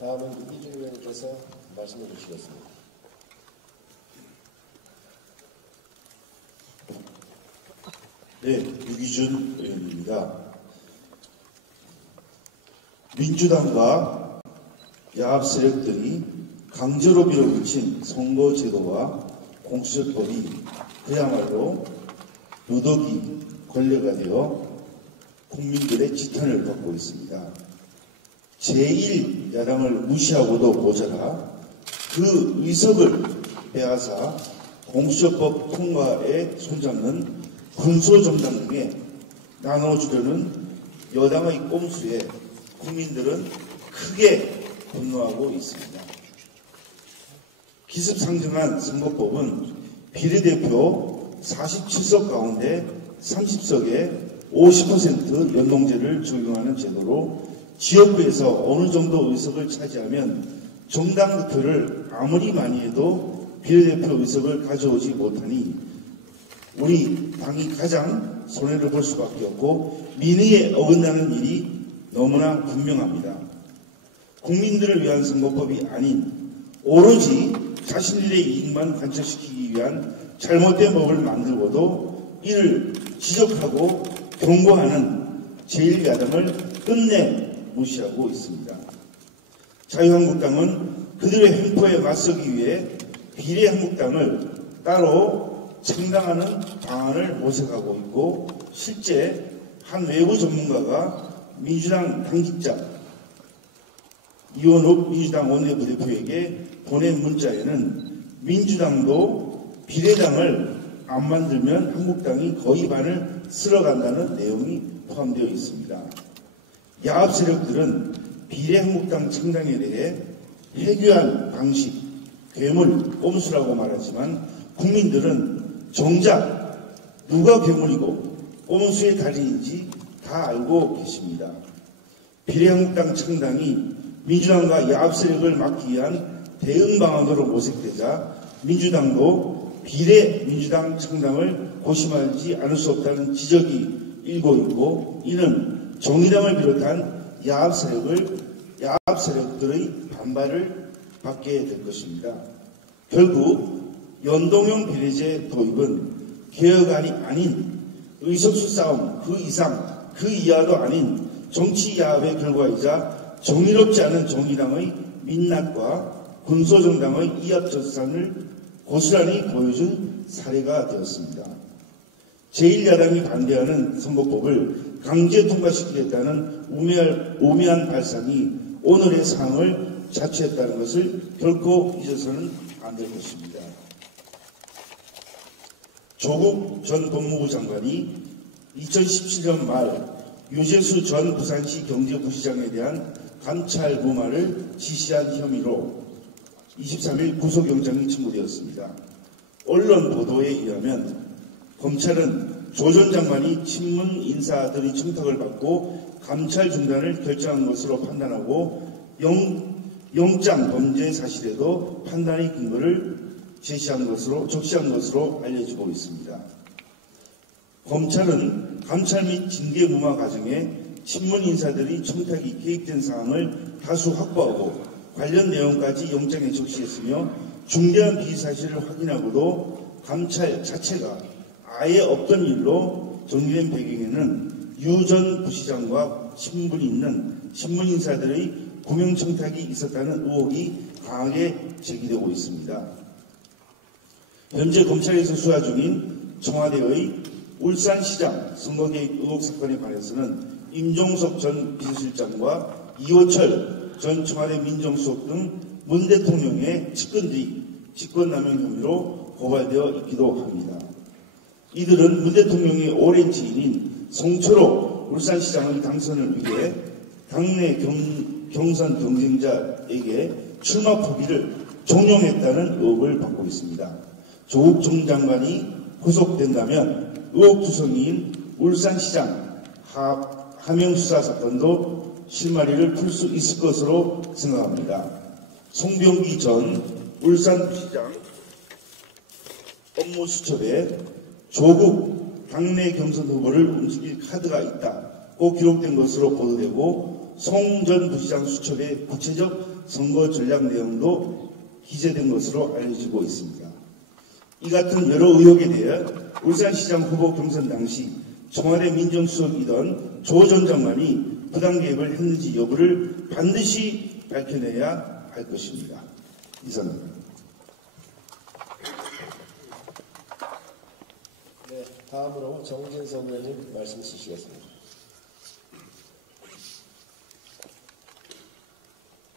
다음은 이준 의원님께서 말씀해 주시겠습니다. 네, 유기준 의원입니다. 민주당과 야합 세력들이 강제로 밀어붙인 선거제도와 공수처법이 그야말로 누더기 권력가 되어 국민들의 지탄을 받고 있습니다. 제1야당을 무시하고도 모자라 그 의석을 빼앗아 공수처법 통과에 손잡는 군소정당 등에 나눠주려는 여당의 꼼수에 국민들은 크게 분노하고 있습니다. 기습상정한 선거법은 비례대표 47석 가운데 30석에 50% 연동제를 적용하는 제도로 지역구에서 어느 정도 의석을 차지하면 정당 득표를 아무리 많이 해도 비례대표 의석을 가져오지 못하니 우리 당이 가장 손해를 볼 수밖에 없고 민의에 어긋나는 일이 너무나 분명합니다. 국민들을 위한 선거법이 아닌 오로지 자신들의 이익만 관철시키기 위한 잘못된 법을 만들고도 이를 지적하고 경고하는 제1야당을 끝내 무시하고 있습니다. 자유한국당은 그들의 횡포에 맞서기 위해 비례한국당을 따로 창당하는 방안을 모색하고 있고 실제 한 외부 전문가가 민주당 당직자 이원욱 민주당 원내부대표에게 보낸 문자에는 민주당도 비례당을 안 만들면 한국당이 거의 반을 쓸어간다는 내용이 포함되어 있습니다. 야합 세력들은 비례한국당 창당에 대해 해괴한 방식, 괴물, 꼼수라고 말하지만 국민들은 정작 누가 괴물이고 꼼수의 달인인지 다 알고 계십니다. 비례한국당 창당이 민주당과 야합 세력을 막기 위한 대응 방안으로 모색되자 민주당도 비례민주당 창당을 고심하지 않을 수 없다는 지적이 일고 있고 이는 정의당을 비롯한 야합 세력들의 반발을 받게 될 것입니다. 결국 연동형 비례제 도입은 개혁안이 아닌 의석수 싸움 그 이상 그 이하도 아닌 정치 야합의 결과이자 정의롭지 않은 정의당의 민낯과 군소정당의 이합전산을 고스란히 보여준 사례가 되었습니다. 제1야당이 반대하는 선거법을 강제 통과시키겠다는 우매한 발상이 오늘의 상황을 자초했다는 것을 결코 잊어서는 안 될 것입니다. 조국 전 법무부 장관이 2017년 말 유재수 전 부산시 경제부시장에 대한 감찰 무마를 지시한 혐의로 23일 구속영장이 청구되었습니다. 언론 보도에 의하면 검찰은 조 전 장관이 친문 인사들의 청탁을 받고 감찰 중단을 결정한 것으로 판단하고 영장 범죄 사실에도 판단의 근거를 적시한 것으로 알려지고 있습니다. 검찰은 감찰 및 징계 무마 과정에 친문 인사들이 청탁이 개입된 사항을 다수 확보하고 관련 내용까지 영장에 적시했으며 중대한 비사실을 확인하고도 감찰 자체가 아예 없던 일로 정리된 배경에는 유 전 부시장과 친분이 있는 친문 인사들의 구명 청탁이 있었다는 의혹이 강하게 제기되고 있습니다. 현재 검찰에서 수사 중인 청와대의 울산시장 선거개입 의혹 사건에 관해서는 임종석 전 비서실장과 이호철 전 청와대 민정수석 등 문 대통령의 측근들이 직권남용 혐의로 고발되어 있기도 합니다. 이들은 문 대통령의 오랜 지인인 송철호 울산시장의 당선을 위해 당내 경선 경쟁자에게 출마 포기를 종용했다는 의혹을 받고 있습니다. 조국 전 장관이 구속된다면 의혹투성이인 울산시장 하명수사 사건도 실마리를 풀 수 있을 것으로 생각합니다. 송병기 전 울산시장 업무수첩에 조국 당내 경선 후보를 움직일 카드가 있다고 기록된 것으로 보도되고 송 전 부시장 수첩의 구체적 선거 전략 내용도 기재된 것으로 알려지고 있습니다. 이 같은 여러 의혹에 대해 울산시장 후보 경선 당시 청와대 민정수석이던 조 전 장관이 부당 개입을 했는지 여부를 반드시 밝혀내야 할 것입니다. 이상입니다. 네, 다음으로 정진석 의원님 말씀 주시겠습니다.